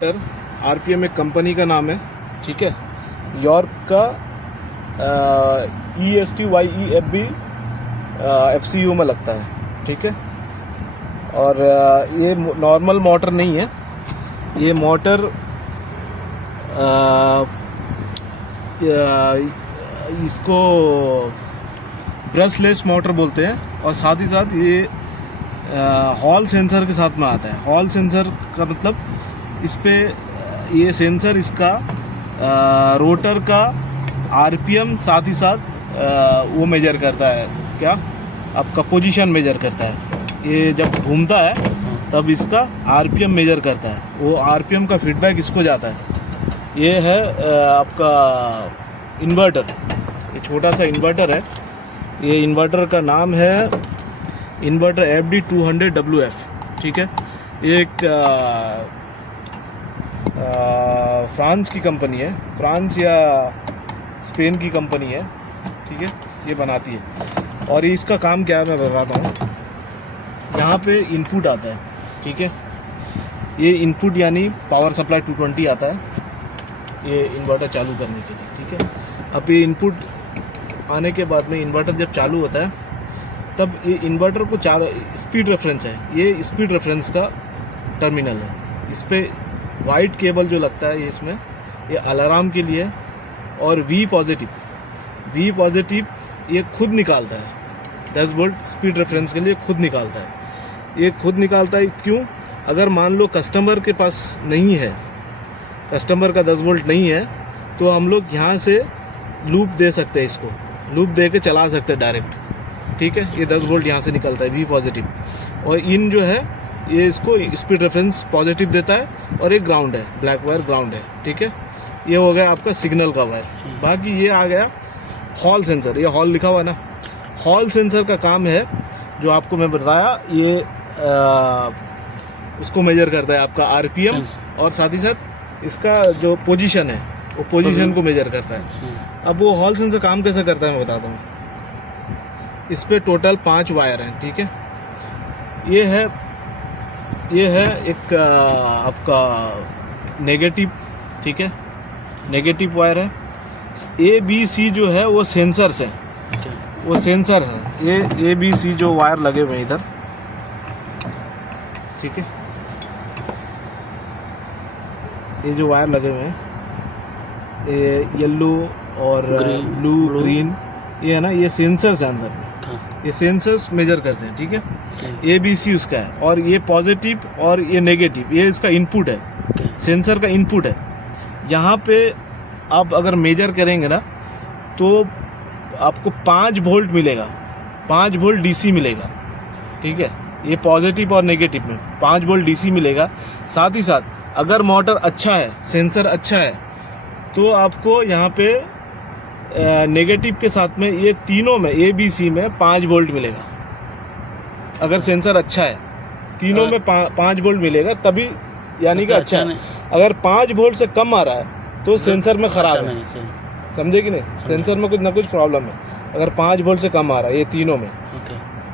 Motor RPM एक company का नाम है, ठीक है। यॉर्क का ESTYEFB FCU में लगता है, ठीक है। और ये नॉर्मल मोटर नहीं है, ये मोटर इसको ब्रशलेस मोटर बोलते हैं। और साथ ही साथ ये हॉल सेंसर के साथ में आता है। हॉल सेंसर का मतलब इस पे ये सेंसर इसका रोटर का आरपीएम साथ ही साथ वो मेजर करता है, क्या आपका पोजीशन मेजर करता है। ये जब घूमता है तब इसका आरपीएम मेजर करता है, वो आरपीएम का फीडबैक इसको जाता है। ये है आपका इन्वर्टर, ये छोटा सा इन्वर्टर है। ये इन्वर्टर का नाम है इन्वर्टर FD200WF, ठीक है। एक फ्रांस की कंपनी है, फ्रांस या स्पेन की कंपनी है, ठीक है। ये बनाती है। और इसका काम क्या है मैं बताता हूँ। यहाँ पे इनपुट आता है, ठीक है। ये इनपुट यानी पावर सप्लाई 220 आता है ये इन्वर्टर चालू करने के लिए, ठीक है। अब ये इनपुट आने के बाद में इन्वर्टर जब चालू होता है तब ये इन्वर्टर को स्पीड रेफरेंस है, ये स्पीड रेफरेंस का टर्मिनल है। इस पर वाइट केबल जो लगता है ये इसमें, ये अलार्म के लिए। और V पॉजिटिव ये खुद निकालता है 10 वोल्ट स्पीड रेफरेंस के लिए, खुद निकालता है। ये खुद निकालता है क्यों? अगर मान लो कस्टमर के पास नहीं है, कस्टमर का 10 वोल्ट नहीं है, तो हम लोग यहाँ से लूप दे सकते हैं, इसको लूप दे के चला सकते हैं डायरेक्ट, ठीक है। ये 10 वोल्ट यहाँ से निकलता है V पॉजिटिव। और इन जो है ये इसको स्पीड रेफरेंस पॉजिटिव देता है। और एक ग्राउंड है, ब्लैक वायर ग्राउंड है, ठीक है। ये हो गया आपका सिग्नल का वायर। बाकी ये आ गया हॉल सेंसर, ये हॉल लिखा हुआ है ना। हॉल सेंसर का काम है जो आपको मैं बताया, ये उसको मेजर करता है आपका आरपीएम, और साथ ही साथ इसका जो पोजीशन है वो पोजीशन को मेजर करता है। अब वो हॉल सेंसर काम कैसे करता है मैं बताता हूँ। इस पे टोटल 5 वायर हैं, ठीक है। ये है एक आपका नेगेटिव, ठीक है, नेगेटिव वायर है। ABC जो है वो सेंसर्स हैं, वो सेंसर हैं। ये ABC जो वायर लगे हुए हैं इधर, ठीक है, ये जो वायर लगे हुए हैं, ये येलो और ब्लू ग्रीन, ये है ना, ये सेंसर्स हैं अंदर में। ये सेंसर्स मेजर करते हैं, ठीक है। ABC उसका है, और ये पॉजिटिव और ये नेगेटिव, ये इसका इनपुट है, सेंसर का इनपुट है। यहाँ पे आप अगर मेजर करेंगे ना तो आपको 5 वोल्ट मिलेगा, 5 वोल्ट DC मिलेगा, ठीक है। ये पॉजिटिव और नेगेटिव में 5 वोल्ट DC मिलेगा। साथ ही साथ अगर मोटर अच्छा है, सेंसर अच्छा है, तो आपको यहाँ पे नेगेटिव के साथ में ये तीनों में ABC में 5 वोल्ट मिलेगा। अगर सेंसर अच्छा है तीनों में 5 वोल्ट मिलेगा, तभी यानी कि अच्छा है। अगर 5 वोल्ट से कम आ रहा है तो सेंसर में ख़राब है, समझे कि नहीं। सेंसर में कुछ ना कुछ प्रॉब्लम है। अगर 5 वोल्ट से कम आ रहा है ये तीनों में,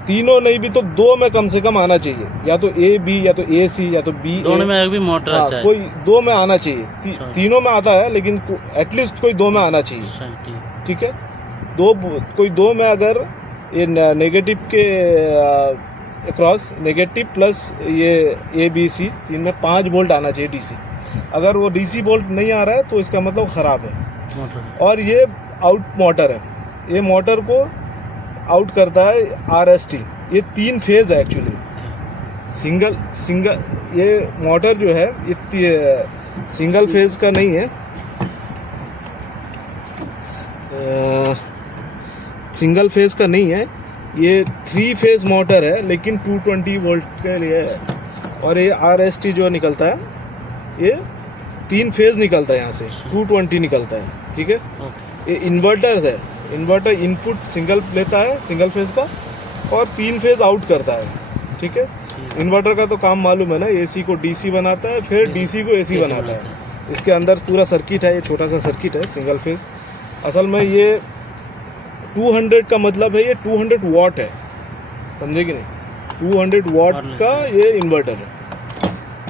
तीनों नहीं भी तो 2 में कम से कम आना चाहिए, या तो AB या तो AC या तो B। दोनों में एक भी मोटर अच्छा है, कोई 2 में आना चाहिए। तीनों में आता है लेकिन एटलीस्ट कोई 2 में आना चाहिए, ठीक है। कोई 2 में अगर ये नेगेटिव के अक्रॉस, नेगेटिव प्लस ये ABC, 3 में 5 वोल्ट आना चाहिए DC। अगर वो DC वोल्ट नहीं आ रहा है तो इसका मतलब ख़राब है। और ये आउट मोटर है, ये मोटर को आउट करता है RST। ये 3 फेज़ है एक्चुअली, सिंगल ये मोटर जो है ये सिंगल फेज़ का नहीं है, सिंगल फेज़ का नहीं है, ये 3 फेज़ मोटर है, लेकिन 220 वोल्ट के लिए है। और ये RST जो निकलता है ये 3 फेज़ निकलता है, यहाँ से 220 निकलता है, ठीक है। ये इन्वर्टर है, इन्वर्टर इनपुट सिंगल लेता है, सिंगल फेज़ का, और 3 फेज़ आउट करता है, ठीक है। इन्वर्टर का तो काम मालूम है ना, AC को DC बनाता है, फिर DC को AC बनाता है। इसके अंदर पूरा सर्किट है, ये छोटा सा सर्किट है, सिंगल फेज़। असल में ये 200 का मतलब है ये 200 वाट है, समझे कि नहीं। 200 वाट का ये इन्वर्टर है।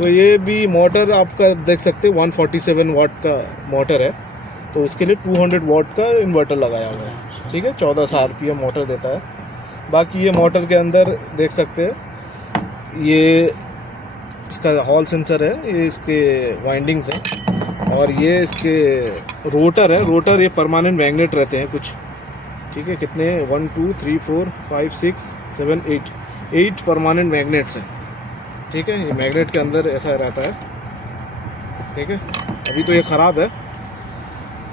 तो ये भी मोटर आपका देख सकते हैं 147 वाट का मोटर है, तो उसके लिए 200 वाट का इन्वर्टर लगाया हुआ है। ठीक है, 1400 आरपीएम मोटर देता है। बाकी ये मोटर के अंदर देख सकते हैं ये इसका हॉल सेंसर है, ये इसके वाइंडिंग्स हैं, और ये इसके रोटर है। रोटर ये परमानेंट मैग्नेट रहते हैं कुछ। ठीक है, कितने 1 2 3 4 5 6 7 8 परमानेंट मैग्नेट्स हैं। ठीक है, ये मैग्नेट के अंदर ऐसा रहता है। ठीक है, अभी तो ये ख़राब है,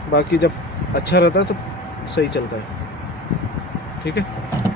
बाकी जब अच्छा रहता है तो सही चलता है। ठीक है।